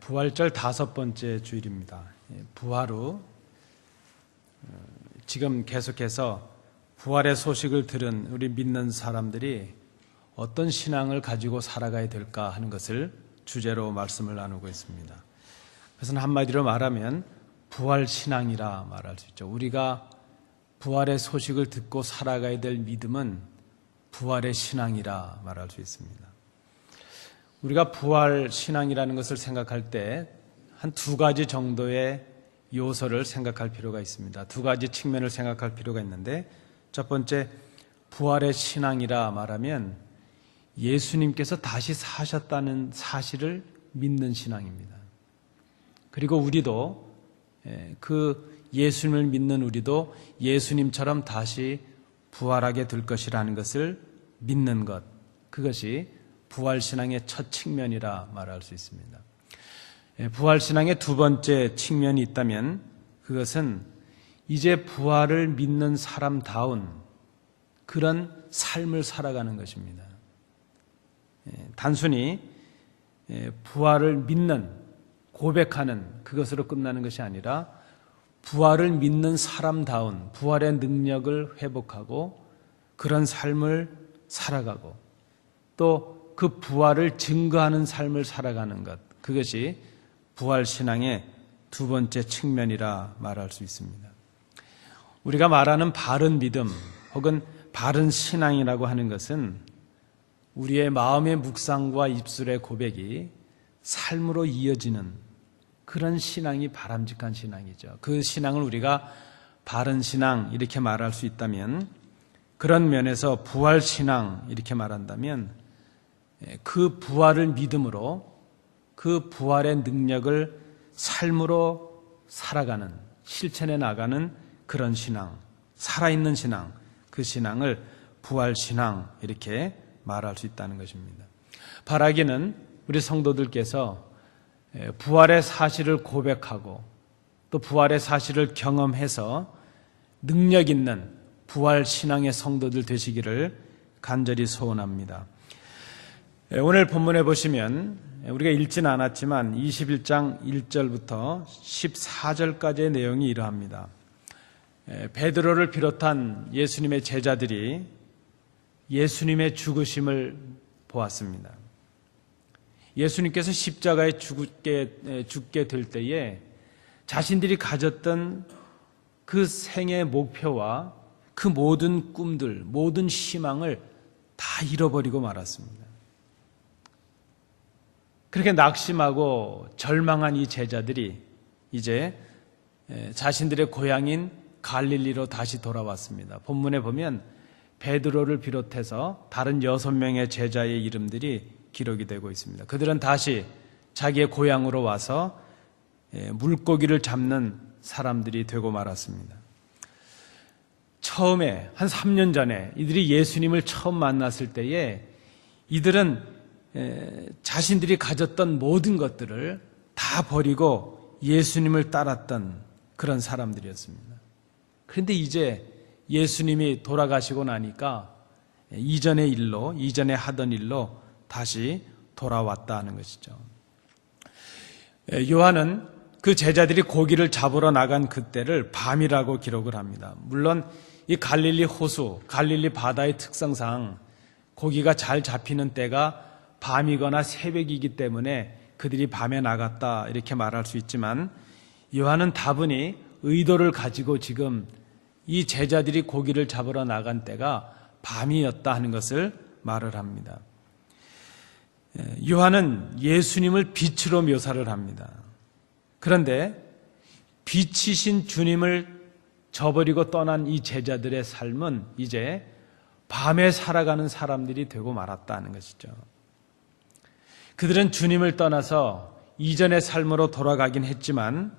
부활절 5번째 주일입니다. 부활 후 지금 계속해서 부활의 소식을 들은 우리 믿는 사람들이 어떤 신앙을 가지고 살아가야 될까 하는 것을 주제로 말씀을 나누고 있습니다. 그것은 한마디로 말하면 부활 신앙이라 말할 수 있죠. 우리가 부활의 소식을 듣고 살아가야 될 믿음은 부활의 신앙이라 말할 수 있습니다. 우리가 부활 신앙이라는 것을 생각할 때 한 2가지 정도의 요소를 생각할 필요가 있습니다. 2가지 측면을 생각할 필요가 있는데, 첫 번째, 부활의 신앙이라 말하면 예수님께서 다시 사셨다는 사실을 믿는 신앙입니다. 그리고 우리도 그 예수님을 믿는 우리도 예수님처럼 다시 부활하게 될 것이라는 것을 믿는 것, 그것이 부활신앙의 첫 측면이라 말할 수 있습니다. 부활신앙의 2번째 측면이 있다면 그것은 이제 부활을 믿는 사람다운 그런 삶을 살아가는 것입니다. 단순히 부활을 믿는, 고백하는 그것으로 끝나는 것이 아니라 부활을 믿는 사람다운 부활의 능력을 회복하고 그런 삶을 살아가고 또 그 부활을 증거하는 삶을 살아가는 것, 그것이 부활신앙의 2번째 측면이라 말할 수 있습니다. 우리가 말하는 바른 믿음 혹은 바른 신앙이라고 하는 것은 우리의 마음의 묵상과 입술의 고백이 삶으로 이어지는 그런 신앙이 바람직한 신앙이죠. 그 신앙을 우리가 바른 신앙 이렇게 말할 수 있다면, 그런 면에서 부활신앙 이렇게 말한다면 그 부활을 믿음으로 그 부활의 능력을 삶으로 살아가는, 실천해 나가는 그런 신앙, 살아있는 신앙, 그 신앙을 부활신앙 이렇게 말할 수 있다는 것입니다. 바라기는 우리 성도들께서 부활의 사실을 고백하고 또 부활의 사실을 경험해서 능력 있는 부활신앙의 성도들 되시기를 간절히 소원합니다. 오늘 본문에 보시면 우리가 읽지는 않았지만 21장 1절부터 14절까지의 내용이 이러합니다. 베드로를 비롯한 예수님의 제자들이 예수님의 죽으심을 보았습니다. 예수님께서 십자가에 죽게 될 때에 자신들이 가졌던 그 생의 목표와 그 모든 꿈들, 모든 희망을 다 잃어버리고 말았습니다. 그렇게 낙심하고 절망한 이 제자들이 이제 자신들의 고향인 갈릴리로 다시 돌아왔습니다. 본문에 보면 베드로를 비롯해서 다른 6명의 제자의 이름들이 기록이 되고 있습니다. 그들은 다시 자기의 고향으로 와서 물고기를 잡는 사람들이 되고 말았습니다. 처음에 한 3년 전에 이들이 예수님을 처음 만났을 때에 이들은 자신들이 가졌던 모든 것들을 다 버리고 예수님을 따랐던 그런 사람들이었습니다. 그런데 이제 예수님이 돌아가시고 나니까 이전의 일로, 이전에 하던 일로 다시 돌아왔다는 것이죠. 요한은 그 제자들이 고기를 잡으러 나간 그때를 밤이라고 기록을 합니다. 물론 이 갈릴리 호수, 갈릴리 바다의 특성상 고기가 잘 잡히는 때가 밤이거나 새벽이기 때문에 그들이 밤에 나갔다 이렇게 말할 수 있지만, 요한은 다분히 의도를 가지고 지금 이 제자들이 고기를 잡으러 나간 때가 밤이었다 하는 것을 말을 합니다. 요한은 예수님을 빛으로 묘사를 합니다. 그런데 빛이신 주님을 저버리고 떠난 이 제자들의 삶은 이제 밤에 살아가는 사람들이 되고 말았다는 것이죠. 그들은 주님을 떠나서 이전의 삶으로 돌아가긴 했지만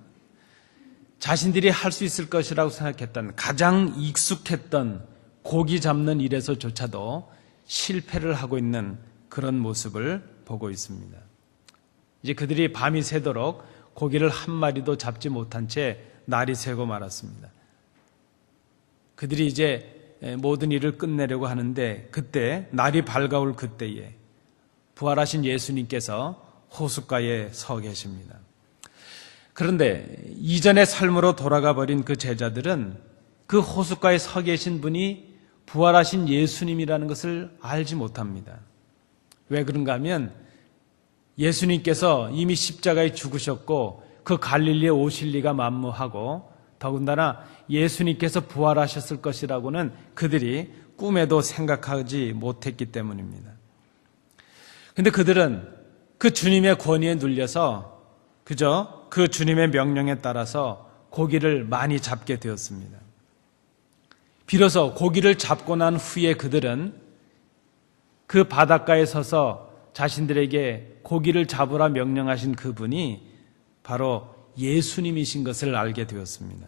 자신들이 할 수 있을 것이라고 생각했던, 가장 익숙했던 고기 잡는 일에서조차도 실패를 하고 있는 그런 모습을 보고 있습니다. 이제 그들이 밤이 새도록 고기를 한 마리도 잡지 못한 채 날이 새고 말았습니다. 그들이 이제 모든 일을 끝내려고 하는데, 그때 날이 밝아올 그때에 부활하신 예수님께서 호숫가에 서 계십니다. 그런데 이전의 삶으로 돌아가 버린 그 제자들은 그 호숫가에 서 계신 분이 부활하신 예수님이라는 것을 알지 못합니다. 왜 그런가 하면 예수님께서 이미 십자가에 죽으셨고 그 갈릴리에 오실 리가 만무하고 더군다나 예수님께서 부활하셨을 것이라고는 그들이 꿈에도 생각하지 못했기 때문입니다. 그런데 그들은 그 주님의 권위에 눌려서 그저 그 주님의 명령에 따라서 고기를 많이 잡게 되었습니다. 비로소 고기를 잡고 난 후에 그들은 그 바닷가에 서서 자신들에게 고기를 잡으라 명령하신 그분이 바로 예수님이신 것을 알게 되었습니다.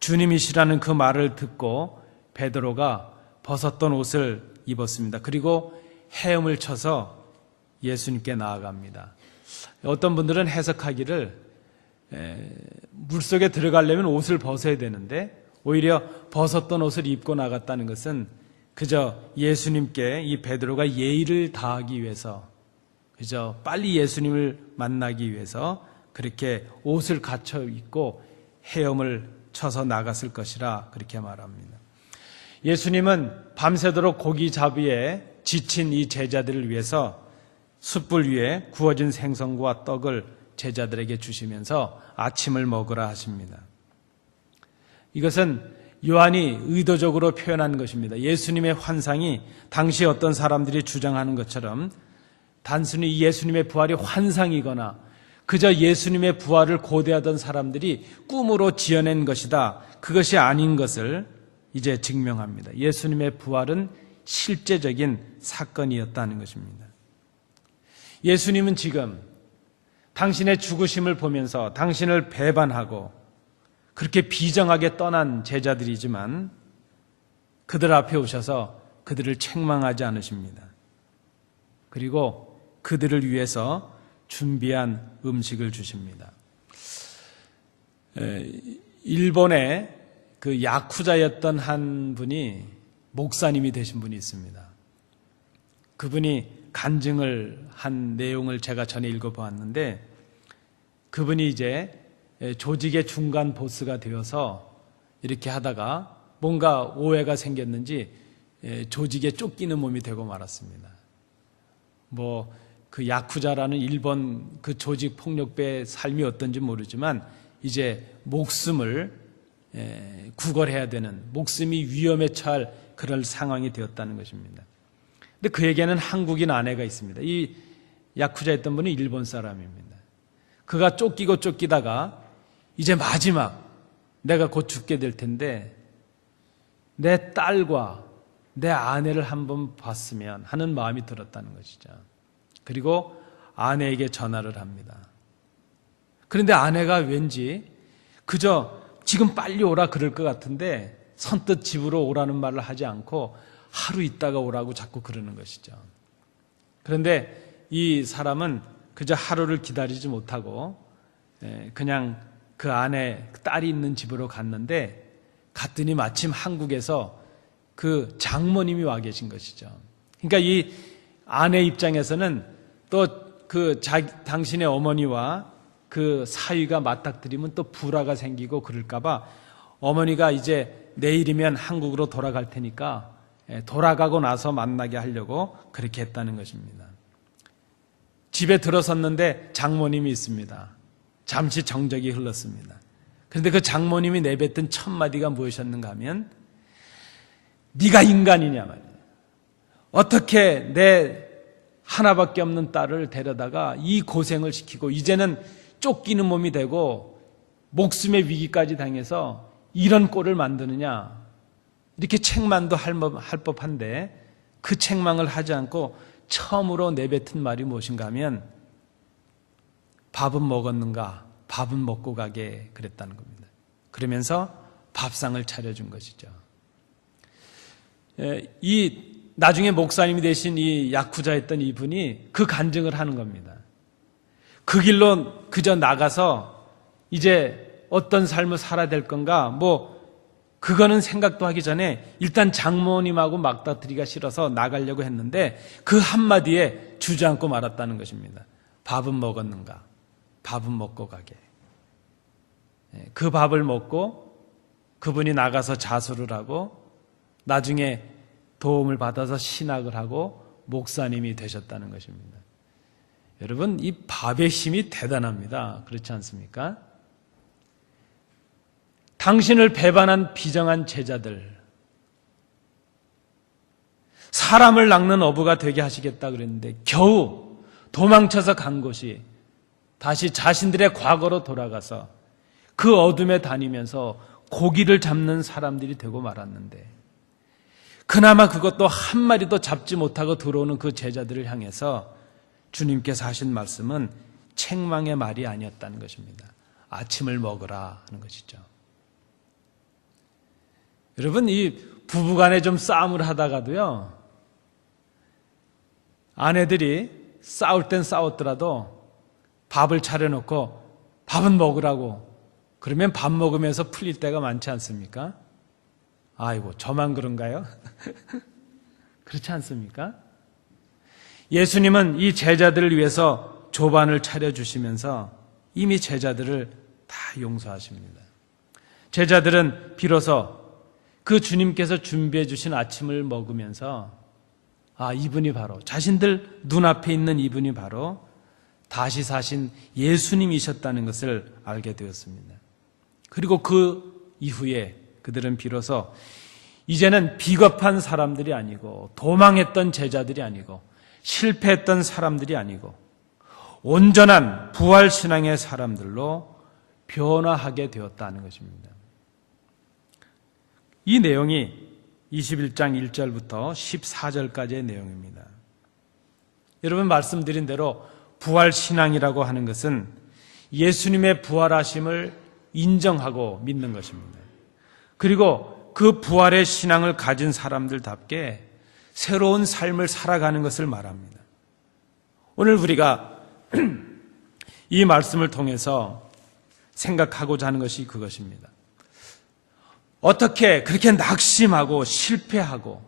주님이시라는 그 말을 듣고 베드로가 벗었던 옷을 입었습니다. 그리고 헤엄을 쳐서 예수님께 나아갑니다. 어떤 분들은 해석하기를 물속에 들어가려면 옷을 벗어야 되는데 오히려 벗었던 옷을 입고 나갔다는 것은 그저 예수님께 이 베드로가 예의를 다하기 위해서 그저 빨리 예수님을 만나기 위해서 그렇게 옷을 갖춰 입고 헤엄을 쳐서 나갔을 것이라 그렇게 말합니다. 예수님은 밤새도록 고기 잡이에 지친 이 제자들을 위해서 숯불 위에 구워진 생선과 떡을 제자들에게 주시면서 아침을 먹으라 하십니다. 이것은 요한이 의도적으로 표현한 것입니다. 예수님의 환상이 당시 어떤 사람들이 주장하는 것처럼 단순히 예수님의 부활이 환상이거나 그저 예수님의 부활을 고대하던 사람들이 꿈으로 지어낸 것이다. 그것이 아닌 것을 이제 증명합니다. 예수님의 부활은 실제적인 사건이었다는 것입니다. 예수님은 지금 당신의 죽으심을 보면서 당신을 배반하고 그렇게 비정하게 떠난 제자들이지만 그들 앞에 오셔서 그들을 책망하지 않으십니다. 그리고 그들을 위해서 준비한 음식을 주십니다. 일본의 그 야쿠자였던 한 분이 목사님이 되신 분이 있습니다. 그분이 간증을 한 내용을 제가 전에 읽어보았는데 그분이 이제 조직의 중간 보스가 되어서 이렇게 하다가 뭔가 오해가 생겼는지 조직에 쫓기는 몸이 되고 말았습니다. 그 야쿠자라는 일본 그 조직 폭력배의 삶이 어떤지 모르지만 이제 목숨을 구걸해야 되는 목숨이 위험에 처할 그럴 상황이 되었다는 것입니다. 근데 그에게는 한국인 아내가 있습니다. 이 야쿠자였던 분은 일본 사람입니다. 그가 쫓기다가 이제 마지막 내가 곧 죽게 될 텐데 내 딸과 내 아내를 한번 봤으면 하는 마음이 들었다는 것이죠. 그리고 아내에게 전화를 합니다. 그런데 아내가 왠지 그저 지금 빨리 오라 그럴 것 같은데 선뜻 집으로 오라는 말을 하지 않고 하루 있다가 오라고 자꾸 그러는 것이죠. 그런데 이 사람은 그저 하루를 기다리지 못하고 그냥 그 아내 딸이 있는 집으로 갔더니 마침 한국에서 그 장모님이 와 계신 것이죠. 그러니까 이 아내 입장에서는 또 당신의 어머니와 그 사위가 맞닥뜨리면 또 불화가 생기고 그럴까봐 어머니가 이제 내일이면 한국으로 돌아갈 테니까 돌아가고 나서 만나게 하려고 그렇게 했다는 것입니다. 집에 들어섰는데 장모님이 있습니다. 잠시 정적이 흘렀습니다. 그런데 그 장모님이 내뱉은 첫 마디가 무엇이었는가 하면 네가 인간이냐 말이야. 어떻게 내 하나밖에 없는 딸을 데려다가 이 고생을 시키고 이제는 쫓기는 몸이 되고 목숨의 위기까지 당해서 이런 꼴을 만드느냐. 이렇게 책망도 할 법한데 그 책망을 하지 않고 처음으로 내뱉은 말이 무엇인가 하면 밥은 먹었는가? 밥은 먹고 가게 그랬다는 겁니다. 그러면서 밥상을 차려준 것이죠. 나중에 목사님이 되신 이 야쿠자였던 이분이 그 간증을 하는 겁니다. 그 길로 그저 나가서 이제 어떤 삶을 살아야 될 건가 그거는 생각도 하기 전에 일단 장모님하고 맞닥뜨리기가 싫어서 나가려고 했는데 그 한마디에 주저앉고 말았다는 것입니다. 밥은 먹었는가? 밥은 먹고 가게. 그 밥을 먹고 그분이 나가서 자수를 하고 나중에 도움을 받아서 신학을 하고 목사님이 되셨다는 것입니다. 여러분, 이 밥의 힘이 대단합니다. 그렇지 않습니까? 당신을 배반한 비정한 제자들, 사람을 낚는 어부가 되게 하시겠다 그랬는데 겨우 도망쳐서 간 곳이 다시 자신들의 과거로 돌아가서 그 어둠에 다니면서 고기를 잡는 사람들이 되고 말았는데, 그나마 그것도 한 마리도 잡지 못하고 들어오는 그 제자들을 향해서 주님께서 하신 말씀은 책망의 말이 아니었다는 것입니다. 아침을 먹으라 하는 것이죠. 여러분, 이 부부간에 좀 싸움을 하다가도요, 아내들이 싸울 땐 싸웠더라도 밥을 차려놓고 밥은 먹으라고 그러면 밥 먹으면서 풀릴 때가 많지 않습니까? 아이고, 저만 그런가요? 그렇지 않습니까? 예수님은 이 제자들을 위해서 조반을 차려주시면서 이미 제자들을 다 용서하십니다. 제자들은 비로소 그 주님께서 준비해 주신 아침을 먹으면서 이분이 바로, 자신들 눈앞에 있는 이분이 바로 다시 사신 예수님이셨다는 것을 알게 되었습니다. 그리고 그 이후에 그들은 비로소 이제는 비겁한 사람들이 아니고 도망했던 제자들이 아니고 실패했던 사람들이 아니고 온전한 부활신앙의 사람들로 변화하게 되었다는 것입니다. 이 내용이 21장 1절부터 14절까지의 내용입니다. 여러분, 말씀드린 대로 부활신앙이라고 하는 것은 예수님의 부활하심을 인정하고 믿는 것입니다. 그리고 그 부활의 신앙을 가진 사람들답게 새로운 삶을 살아가는 것을 말합니다. 오늘 우리가 이 말씀을 통해서 생각하고자 하는 것이 그것입니다. 어떻게 그렇게 낙심하고 실패하고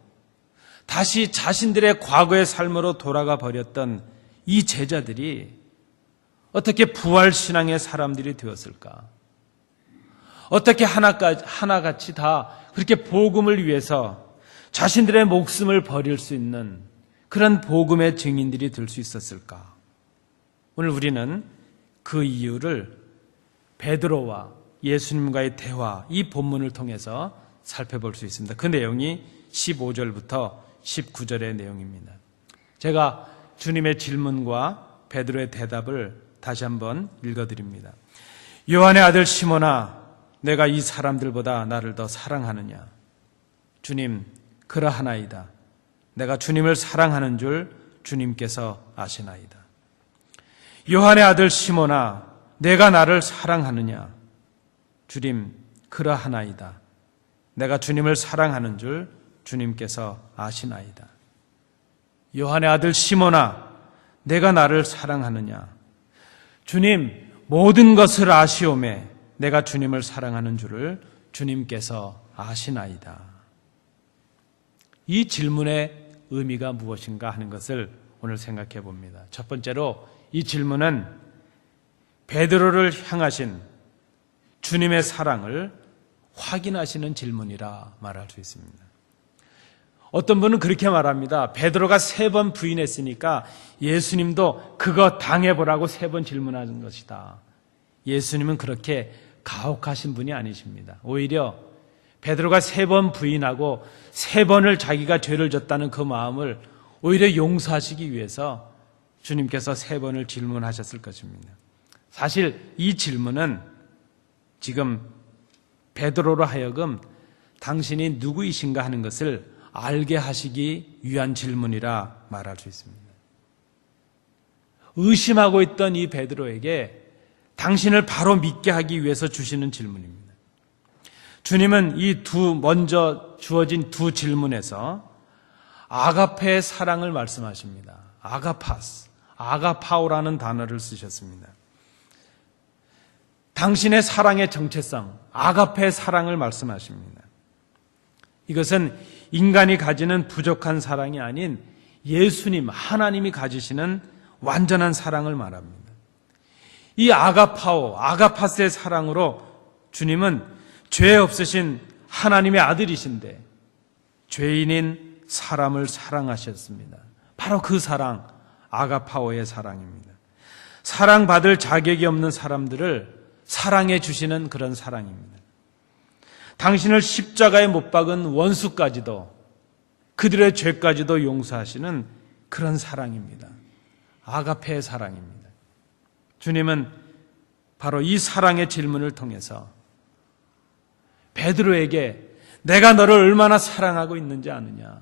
다시 자신들의 과거의 삶으로 돌아가 버렸던 이 제자들이 어떻게 부활신앙의 사람들이 되었을까? 어떻게 하나같이 다 그렇게 복음을 위해서 자신들의 목숨을 버릴 수 있는 그런 복음의 증인들이 될 수 있었을까? 오늘 우리는 그 이유를 베드로와 예수님과의 대화, 이 본문을 통해서 살펴볼 수 있습니다. 그 내용이 15절부터 19절의 내용입니다. 제가 주님의 질문과 베드로의 대답을 다시 한번 읽어드립니다. 요한의 아들 시몬아, 내가 이 사람들보다 나를 더 사랑하느냐? 주님, 그러하나이다. 내가 주님을 사랑하는 줄 주님께서 아시나이다. 요한의 아들 시몬아, 내가 나를 사랑하느냐? 주님, 그러하나이다. 내가 주님을 사랑하는 줄 주님께서 아시나이다. 요한의 아들 시몬아, 내가 나를 사랑하느냐? 주님, 모든 것을 아시오매 내가 주님을 사랑하는 줄을 주님께서 아시나이다. 이 질문의 의미가 무엇인가 하는 것을 오늘 생각해 봅니다. 첫 번째로 이 질문은 베드로를 향하신 주님의 사랑을 확인하시는 질문이라 말할 수 있습니다. 어떤 분은 그렇게 말합니다. 베드로가 3번 부인했으니까 예수님도 그거 당해보라고 3번 질문하는 것이다. 예수님은 그렇게 가혹하신 분이 아니십니다. 오히려 베드로가 3번 부인하고 3번을 자기가 죄를 졌다는 그 마음을 오히려 용서하시기 위해서 주님께서 3번을 질문하셨을 것입니다. 사실 이 질문은 지금 베드로로 하여금 당신이 누구이신가 하는 것을 알게 하시기 위한 질문이라 말할 수 있습니다. 의심하고 있던 이 베드로에게 당신을 바로 믿게 하기 위해서 주시는 질문입니다. 주님은 이 먼저 주어진 두 질문에서 아가페의 사랑을 말씀하십니다. 아가파스, 아가파오라는 단어를 쓰셨습니다. 당신의 사랑의 정체성, 아가페의 사랑을 말씀하십니다. 이것은 인간이 가지는 부족한 사랑이 아닌 예수님, 하나님이 가지시는 완전한 사랑을 말합니다. 이 아가파오, 아가파스의 사랑으로 주님은 죄 없으신 하나님의 아들이신데 죄인인 사람을 사랑하셨습니다. 바로 그 사랑, 아가파오의 사랑입니다. 사랑받을 자격이 없는 사람들을 사랑해 주시는 그런 사랑입니다. 당신을 십자가에 못 박은 원수까지도, 그들의 죄까지도 용서하시는 그런 사랑입니다. 아가페의 사랑입니다. 주님은 바로 이 사랑의 질문을 통해서 베드로에게 내가 너를 얼마나 사랑하고 있는지 아느냐,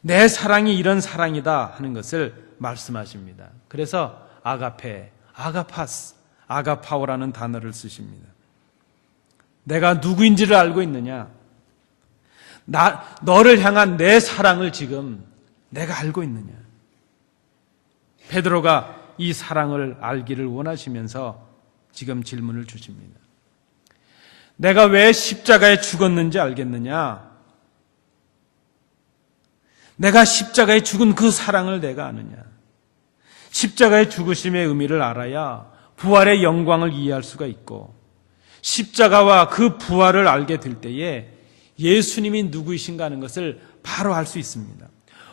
내 사랑이 이런 사랑이다 하는 것을 말씀하십니다. 그래서 아가페, 아가파스, 아가파오라는 단어를 쓰십니다. 내가 누구인지를 알고 있느냐? 너를 향한 내 사랑을 지금 내가 알고 있느냐? 베드로가 이 사랑을 알기를 원하시면서 지금 질문을 주십니다. 내가 왜 십자가에 죽었는지 알겠느냐? 내가 십자가에 죽은 그 사랑을 내가 아느냐? 십자가의 죽으심의 의미를 알아야 부활의 영광을 이해할 수가 있고, 십자가와 그 부활을 알게 될 때에 예수님이 누구이신가 하는 것을 바로 알 수 있습니다.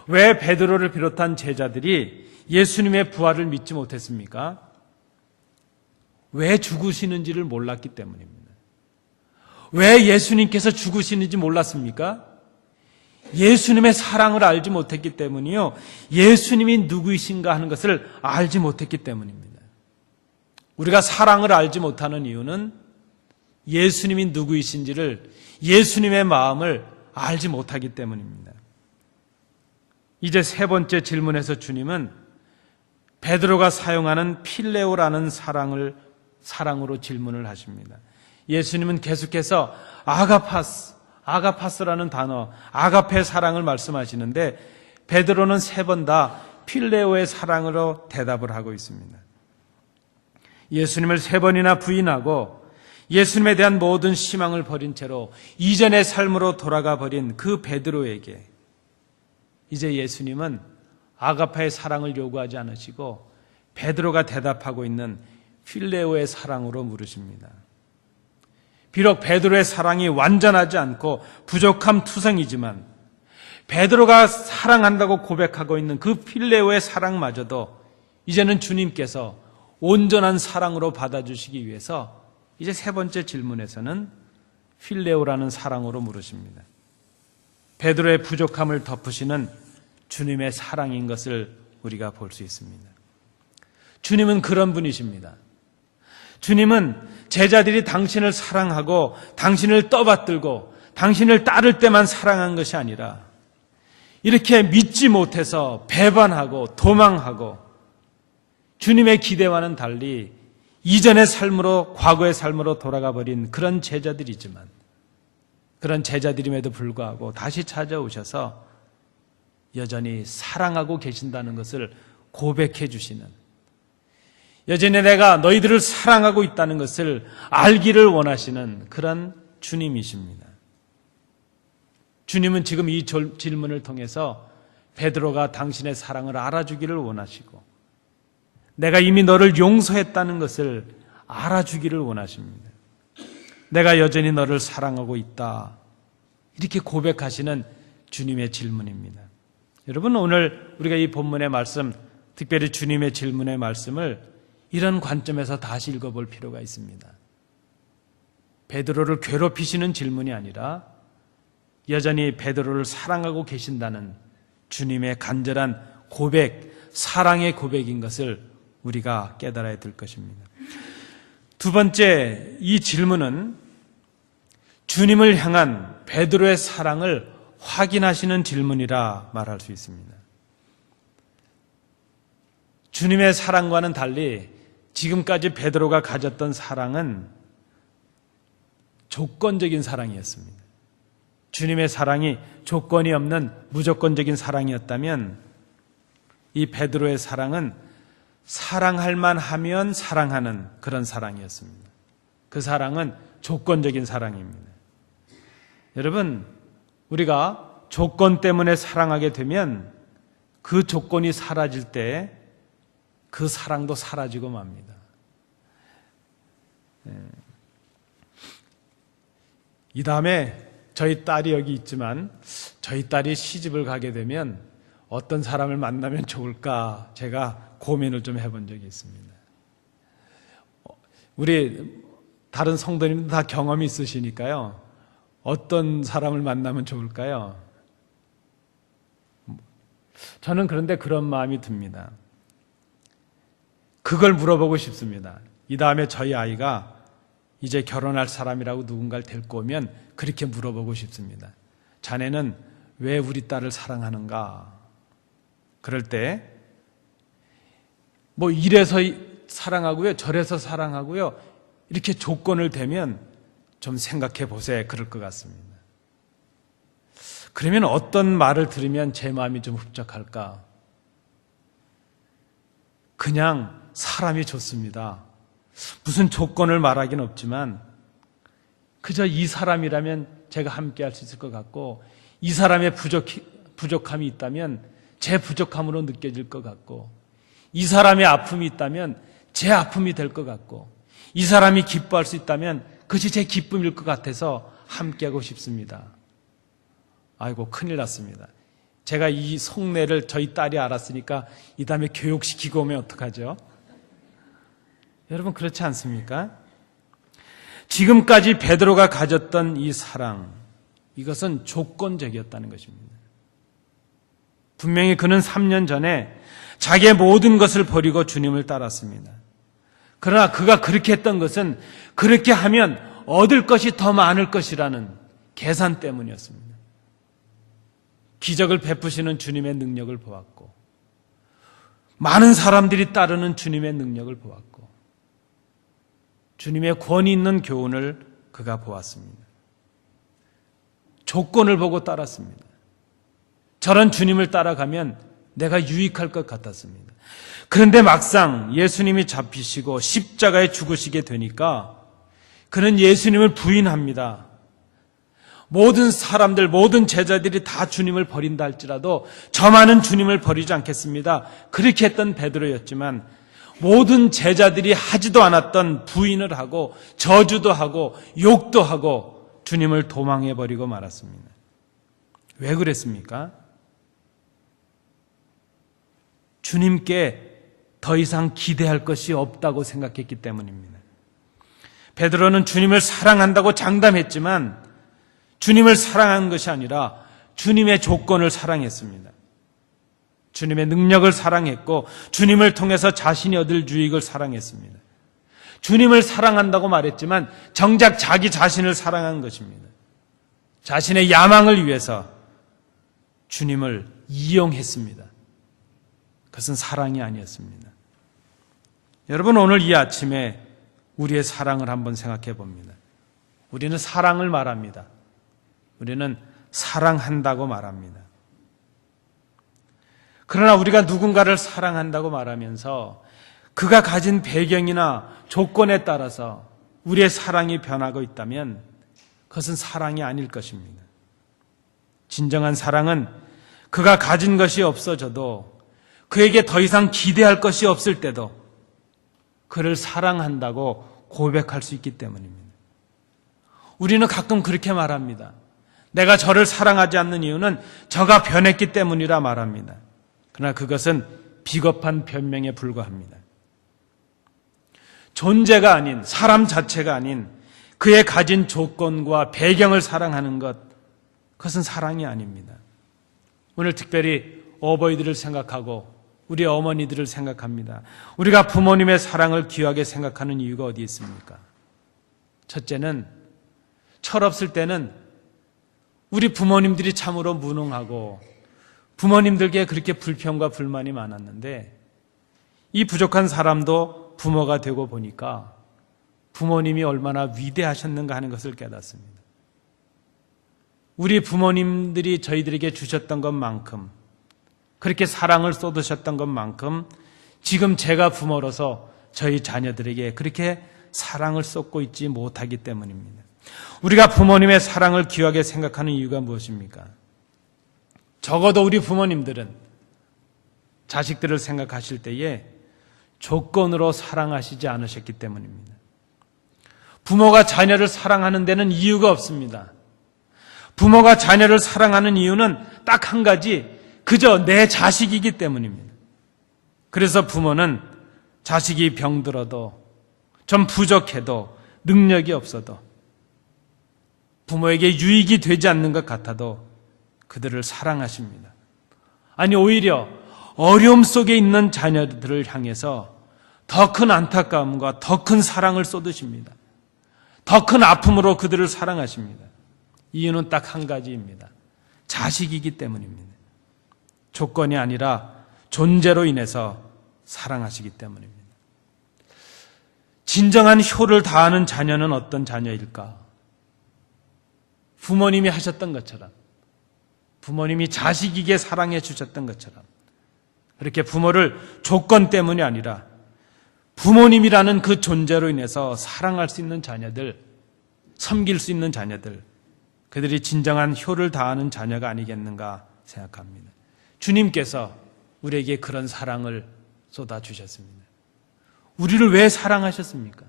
왜 베드로를 비롯한 제자들이 예수님의 부활을 믿지 못했습니까? 왜 죽으시는지를 몰랐기 때문입니다. 왜 예수님께서 죽으시는지 몰랐습니까? 예수님의 사랑을 알지 못했기 때문이요, 예수님이 누구이신가 하는 것을 알지 못했기 때문입니다. 우리가 사랑을 알지 못하는 이유는 예수님이 누구이신지를, 예수님의 마음을 알지 못하기 때문입니다. 이제 세 번째 질문에서 주님은 베드로가 사용하는 필레오라는 사랑으로 질문을 하십니다. 예수님은 계속해서 아가파스라는 단어, 아가페 사랑을 말씀하시는데 베드로는 세 번 다 필레오의 사랑으로 대답을 하고 있습니다. 예수님을 세 번이나 부인하고 예수님에 대한 모든 희망을 버린 채로 이전의 삶으로 돌아가 버린 그 베드로에게 이제 예수님은 아가파의 사랑을 요구하지 않으시고 베드로가 대답하고 있는 필레오의 사랑으로 물으십니다. 비록 베드로의 사랑이 완전하지 않고 부족함 투성이지만 베드로가 사랑한다고 고백하고 있는 그 필레오의 사랑마저도 이제는 주님께서 온전한 사랑으로 받아주시기 위해서 이제 세 번째 질문에서는 필레오라는 사랑으로 물으십니다. 베드로의 부족함을 덮으시는 주님의 사랑인 것을 우리가 볼 수 있습니다. 주님은 그런 분이십니다. 주님은 제자들이 당신을 사랑하고 당신을 떠받들고 당신을 따를 때만 사랑한 것이 아니라 이렇게 믿지 못해서 배반하고 도망하고 주님의 기대와는 달리 이전의 삶으로, 과거의 삶으로 돌아가 버린 그런 제자들이지만 그런 제자들임에도 불구하고 다시 찾아오셔서 여전히 사랑하고 계신다는 것을 고백해 주시는, 여전히 내가 너희들을 사랑하고 있다는 것을 알기를 원하시는 그런 주님이십니다. 주님은 지금 이 질문을 통해서 베드로가 당신의 사랑을 알아주기를 원하시고 내가 이미 너를 용서했다는 것을 알아주기를 원하십니다. 내가 여전히 너를 사랑하고 있다, 이렇게 고백하시는 주님의 질문입니다. 여러분, 오늘 우리가 이 본문의 말씀, 특별히 주님의 질문의 말씀을 이런 관점에서 다시 읽어볼 필요가 있습니다. 베드로를 괴롭히시는 질문이 아니라 여전히 베드로를 사랑하고 계신다는 주님의 간절한 고백, 사랑의 고백인 것을 우리가 깨달아야 될 것입니다. 두 번째, 이 질문은 주님을 향한 베드로의 사랑을 확인하시는 질문이라 말할 수 있습니다. 주님의 사랑과는 달리 지금까지 베드로가 가졌던 사랑은 조건적인 사랑이었습니다. 주님의 사랑이 조건이 없는 무조건적인 사랑이었다면 이 베드로의 사랑은 사랑할 만하면 사랑하는 그런 사랑이었습니다. 그 사랑은 조건적인 사랑입니다. 여러분, 우리가 조건 때문에 사랑하게 되면 그 조건이 사라질 때 그 사랑도 사라지고 맙니다. 이 다음에 저희 딸이 여기 있지만 저희 딸이 시집을 가게 되면 어떤 사람을 만나면 좋을까 제가 고민을 좀 해본 적이 있습니다. 우리 다른 성도님들 다 경험이 있으시니까요. 어떤 사람을 만나면 좋을까요? 저는 그런데 그런 마음이 듭니다. 그걸 물어보고 싶습니다. 이 다음에 저희 아이가 이제 결혼할 사람이라고 누군가를 데리고 오면 그렇게 물어보고 싶습니다. 자네는 왜 우리 딸을 사랑하는가? 그럴 때 뭐 이래서 사랑하고요, 저래서 사랑하고요, 이렇게 조건을 대면 좀 생각해 보세요. 그럴 것 같습니다. 그러면 어떤 말을 들으면 제 마음이 좀 흡족할까? 그냥 사람이 좋습니다. 무슨 조건을 말하긴 없지만 그저 이 사람이라면 제가 함께 할 수 있을 것 같고, 이 사람의 부족함이 있다면 제 부족함으로 느껴질 것 같고, 이 사람의 아픔이 있다면 제 아픔이 될 것 같고, 이 사람이 기뻐할 수 있다면 그것이 제 기쁨일 것 같아서 함께하고 싶습니다. 아이고, 큰일 났습니다. 제가 이 속내를 저희 딸이 알았으니까 이 다음에 교육시키고 오면 어떡하죠? 여러분, 그렇지 않습니까? 지금까지 베드로가 가졌던 이 사랑, 이것은 조건적이었다는 것입니다. 분명히 그는 3년 전에 자기의 모든 것을 버리고 주님을 따랐습니다. 그러나 그가 그렇게 했던 것은 그렇게 하면 얻을 것이 더 많을 것이라는 계산 때문이었습니다. 기적을 베푸시는 주님의 능력을 보았고, 많은 사람들이 따르는 주님의 능력을 보았고, 주님의 권위 있는 교훈을 그가 보았습니다. 조건을 보고 따랐습니다. 저런 주님을 따라가면 내가 유익할 것 같았습니다. 그런데 막상 예수님이 잡히시고 십자가에 죽으시게 되니까 그는 예수님을 부인합니다. 모든 사람들, 모든 제자들이 다 주님을 버린다 할지라도 저만은 주님을 버리지 않겠습니다. 그렇게 했던 베드로였지만 모든 제자들이 하지도 않았던 부인을 하고 저주도 하고 욕도 하고 주님을 도망해버리고 말았습니다. 왜 그랬습니까? 주님께 더 이상 기대할 것이 없다고 생각했기 때문입니다. 베드로는 주님을 사랑한다고 장담했지만 주님을 사랑한 것이 아니라 주님의 조건을 사랑했습니다. 주님의 능력을 사랑했고 주님을 통해서 자신이 얻을 유익을 사랑했습니다. 주님을 사랑한다고 말했지만 정작 자기 자신을 사랑한 것입니다. 자신의 야망을 위해서 주님을 이용했습니다. 그것은 사랑이 아니었습니다. 여러분, 오늘 이 아침에 우리의 사랑을 한번 생각해 봅니다. 우리는 사랑을 말합니다. 우리는 사랑한다고 말합니다. 그러나 우리가 누군가를 사랑한다고 말하면서 그가 가진 배경이나 조건에 따라서 우리의 사랑이 변하고 있다면 그것은 사랑이 아닐 것입니다. 진정한 사랑은 그가 가진 것이 없어져도, 그에게 더 이상 기대할 것이 없을 때도 그를 사랑한다고 고백할 수 있기 때문입니다. 우리는 가끔 그렇게 말합니다. 내가 저를 사랑하지 않는 이유는 저가 변했기 때문이라 말합니다. 그러나 그것은 비겁한 변명에 불과합니다. 존재가 아닌, 사람 자체가 아닌 그의 가진 조건과 배경을 사랑하는 것, 그것은 사랑이 아닙니다. 오늘 특별히 어버이들을 생각하고 우리 어머니들을 생각합니다. 우리가 부모님의 사랑을 귀하게 생각하는 이유가 어디 있습니까? 첫째는 철없을 때는 우리 부모님들이 참으로 무능하고 부모님들께 그렇게 불평과 불만이 많았는데, 이 부족한 사람도 부모가 되고 보니까 부모님이 얼마나 위대하셨는가 하는 것을 깨닫습니다. 우리 부모님들이 저희들에게 주셨던 것만큼, 그렇게 사랑을 쏟으셨던 것만큼 지금 제가 부모로서 저희 자녀들에게 그렇게 사랑을 쏟고 있지 못하기 때문입니다. 우리가 부모님의 사랑을 귀하게 생각하는 이유가 무엇입니까? 적어도 우리 부모님들은 자식들을 생각하실 때에 조건으로 사랑하시지 않으셨기 때문입니다. 부모가 자녀를 사랑하는 데는 이유가 없습니다. 부모가 자녀를 사랑하는 이유는 딱 한 가지, 그저 내 자식이기 때문입니다. 그래서 부모는 자식이 병들어도 좀 부족해도 능력이 없어도 부모에게 유익이 되지 않는 것 같아도 그들을 사랑하십니다. 아니 오히려 어려움 속에 있는 자녀들을 향해서 더 큰 안타까움과 더 큰 사랑을 쏟으십니다. 더 큰 아픔으로 그들을 사랑하십니다. 이유는 딱 한 가지입니다. 자식이기 때문입니다. 조건이 아니라 존재로 인해서 사랑하시기 때문입니다. 진정한 효를 다하는 자녀는 어떤 자녀일까? 부모님이 하셨던 것처럼, 부모님이 자식에게 사랑해 주셨던 것처럼, 그렇게 부모를 조건 때문이 아니라 부모님이라는 그 존재로 인해서 사랑할 수 있는 자녀들, 섬길 수 있는 자녀들, 그들이 진정한 효를 다하는 자녀가 아니겠는가 생각합니다. 주님께서 우리에게 그런 사랑을 쏟아주셨습니다. 우리를 왜 사랑하셨습니까?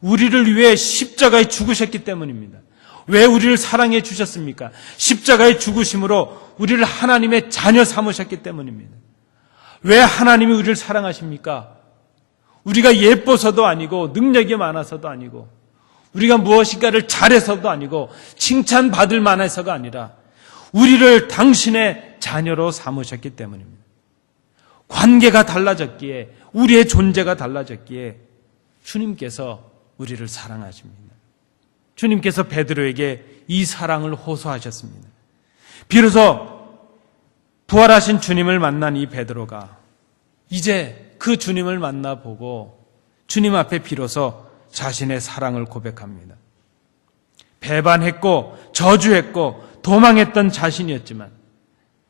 우리를 위해 십자가에 죽으셨기 때문입니다. 왜 우리를 사랑해 주셨습니까? 십자가의 죽으심으로 우리를 하나님의 자녀 삼으셨기 때문입니다. 왜 하나님이 우리를 사랑하십니까? 우리가 예뻐서도 아니고 능력이 많아서도 아니고 우리가 무엇인가를 잘해서도 아니고 칭찬받을 만해서가 아니라 우리를 당신의 자녀로 삼으셨기 때문입니다. 관계가 달라졌기에, 우리의 존재가 달라졌기에 주님께서 우리를 사랑하십니다. 주님께서 베드로에게 이 사랑을 호소하셨습니다. 비로소 부활하신 주님을 만난 이 베드로가 이제 그 주님을 만나보고 주님 앞에 비로소 자신의 사랑을 고백합니다. 배반했고 저주했고 도망했던 자신이었지만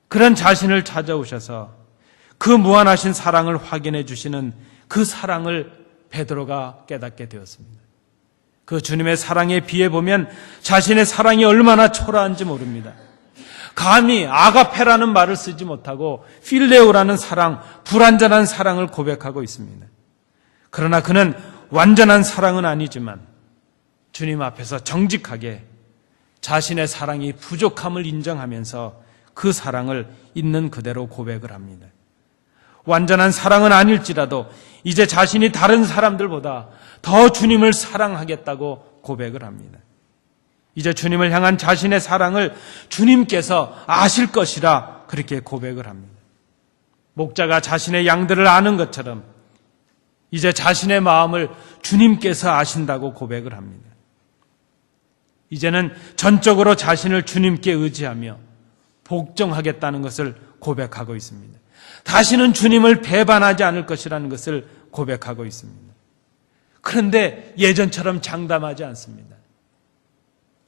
그런 자신을 찾아오셔서 그 무한하신 사랑을 확인해 주시는 그 사랑을 베드로가 깨닫게 되었습니다. 그 주님의 사랑에 비해 보면 자신의 사랑이 얼마나 초라한지 모릅니다. 감히 아가페라는 말을 쓰지 못하고 필레오라는 사랑, 불완전한 사랑을 고백하고 있습니다. 그러나 그는 완전한 사랑은 아니지만 주님 앞에서 정직하게 자신의 사랑이 부족함을 인정하면서 그 사랑을 있는 그대로 고백을 합니다. 완전한 사랑은 아닐지라도 이제 자신이 다른 사람들보다 더 주님을 사랑하겠다고 고백을 합니다. 이제 주님을 향한 자신의 사랑을 주님께서 아실 것이라 그렇게 고백을 합니다. 목자가 자신의 양들을 아는 것처럼 이제 자신의 마음을 주님께서 아신다고 고백을 합니다. 이제는 전적으로 자신을 주님께 의지하며 복종하겠다는 것을 고백하고 있습니다. 다시는 주님을 배반하지 않을 것이라는 것을 고백하고 있습니다. 그런데 예전처럼 장담하지 않습니다.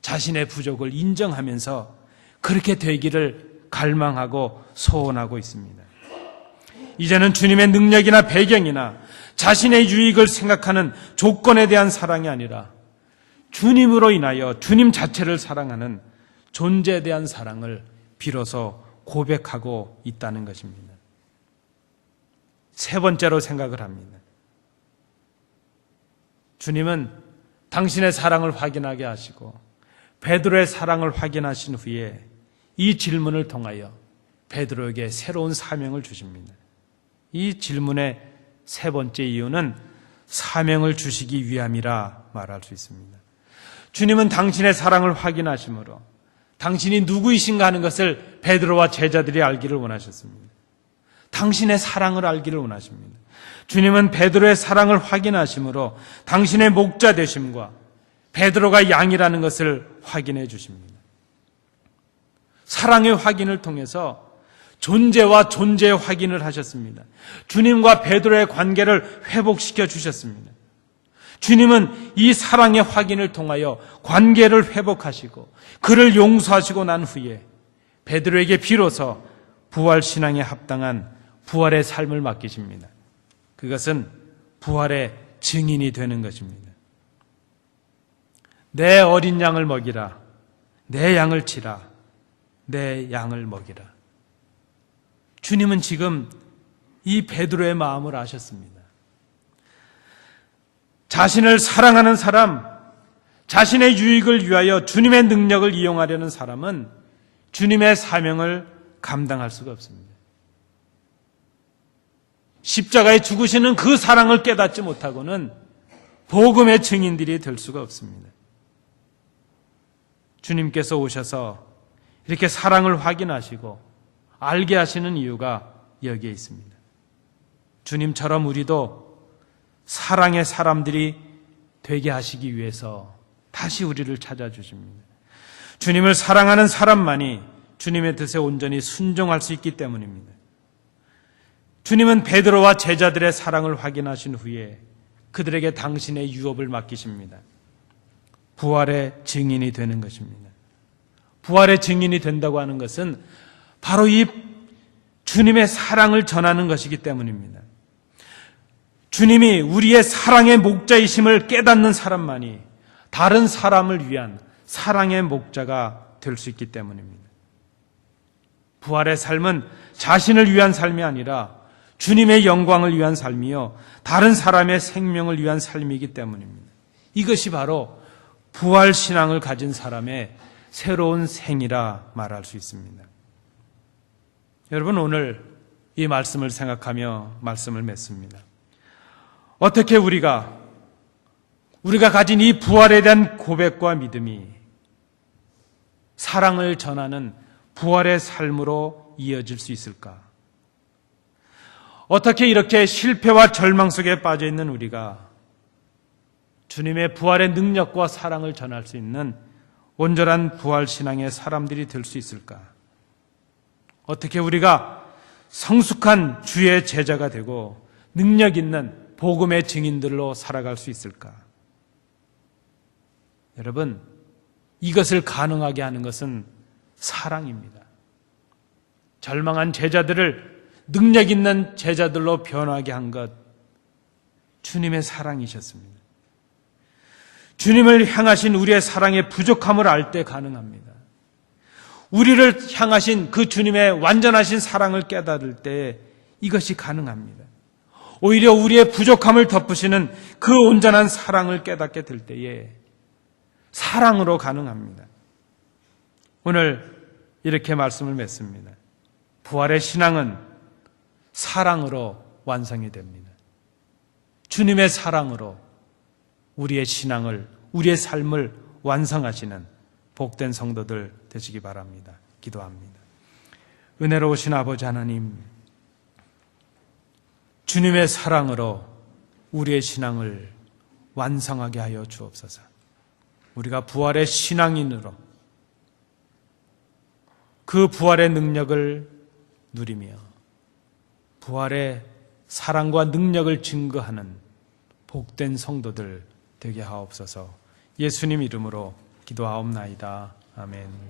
자신의 부족을 인정하면서 그렇게 되기를 갈망하고 소원하고 있습니다. 이제는 주님의 능력이나 배경이나 자신의 유익을 생각하는 조건에 대한 사랑이 아니라 주님으로 인하여 주님 자체를 사랑하는 존재에 대한 사랑을 비로소 고백하고 있다는 것입니다. 세 번째로 생각을 합니다. 주님은 당신의 사랑을 확인하게 하시고 베드로의 사랑을 확인하신 후에 이 질문을 통하여 베드로에게 새로운 사명을 주십니다. 이 질문의 세 번째 이유는 사명을 주시기 위함이라 말할 수 있습니다. 주님은 당신의 사랑을 확인하심으로 당신이 누구이신가 하는 것을 베드로와 제자들이 알기를 원하셨습니다. 당신의 사랑을 알기를 원하십니다. 주님은 베드로의 사랑을 확인하심으로 당신의 목자 되심과 베드로가 양이라는 것을 확인해 주십니다. 사랑의 확인을 통해서 존재와 존재의 확인을 하셨습니다. 주님과 베드로의 관계를 회복시켜 주셨습니다. 주님은 이 사랑의 확인을 통하여 관계를 회복하시고 그를 용서하시고 난 후에 베드로에게 비로소 부활 신앙에 합당한 부활의 삶을 맡기십니다. 그것은 부활의 증인이 되는 것입니다. 내 어린 양을 먹이라, 내 양을 치라, 내 양을 먹이라. 주님은 지금 이 베드로의 마음을 아셨습니다. 자신을 사랑하는 사람, 자신의 유익을 위하여 주님의 능력을 이용하려는 사람은 주님의 사명을 감당할 수가 없습니다. 십자가에 죽으시는 그 사랑을 깨닫지 못하고는 복음의 증인들이 될 수가 없습니다. 주님께서 오셔서 이렇게 사랑을 확인하시고 알게 하시는 이유가 여기에 있습니다. 주님처럼 우리도 사랑의 사람들이 되게 하시기 위해서 다시 우리를 찾아주십니다. 주님을 사랑하는 사람만이 주님의 뜻에 온전히 순종할 수 있기 때문입니다. 주님은 베드로와 제자들의 사랑을 확인하신 후에 그들에게 당신의 유업을 맡기십니다. 부활의 증인이 되는 것입니다. 부활의 증인이 된다고 하는 것은 바로 이 주님의 사랑을 전하는 것이기 때문입니다. 주님이 우리의 사랑의 목자이심을 깨닫는 사람만이 다른 사람을 위한 사랑의 목자가 될 수 있기 때문입니다. 부활의 삶은 자신을 위한 삶이 아니라 주님의 영광을 위한 삶이요, 다른 사람의 생명을 위한 삶이기 때문입니다. 이것이 바로 부활 신앙을 가진 사람의 새로운 생이라 말할 수 있습니다. 여러분, 오늘 이 말씀을 생각하며 말씀을 맺습니다. 어떻게 우리가 가진 이 부활에 대한 고백과 믿음이 사랑을 전하는 부활의 삶으로 이어질 수 있을까? 어떻게 이렇게 실패와 절망 속에 빠져 있는 우리가 주님의 부활의 능력과 사랑을 전할 수 있는 온전한 부활 신앙의 사람들이 될 수 있을까? 어떻게 우리가 성숙한 주의 제자가 되고 능력 있는 복음의 증인들로 살아갈 수 있을까? 여러분, 이것을 가능하게 하는 것은 사랑입니다. 절망한 제자들을 능력 있는 제자들로 변하게 한 것, 주님의 사랑이셨습니다. 주님을 향하신 우리의 사랑의 부족함을 알 때 가능합니다. 우리를 향하신 그 주님의 완전하신 사랑을 깨달을 때 이것이 가능합니다. 오히려 우리의 부족함을 덮으시는 그 온전한 사랑을 깨닫게 될 때에 사랑으로 가능합니다. 오늘 이렇게 말씀을 맺습니다. 부활의 신앙은 사랑으로 완성이 됩니다. 주님의 사랑으로 우리의 신앙을, 우리의 삶을 완성하시는 복된 성도들 되시기 바랍니다. 기도합니다. 은혜로우신 아버지 하나님, 주님의 사랑으로 우리의 신앙을 완성하게 하여 주옵소서. 우리가 부활의 신앙인으로 그 부활의 능력을 누리며 부활의 사랑과 능력을 증거하는 복된 성도들 되게 하옵소서. 예수님 이름으로 기도하옵나이다. 아멘.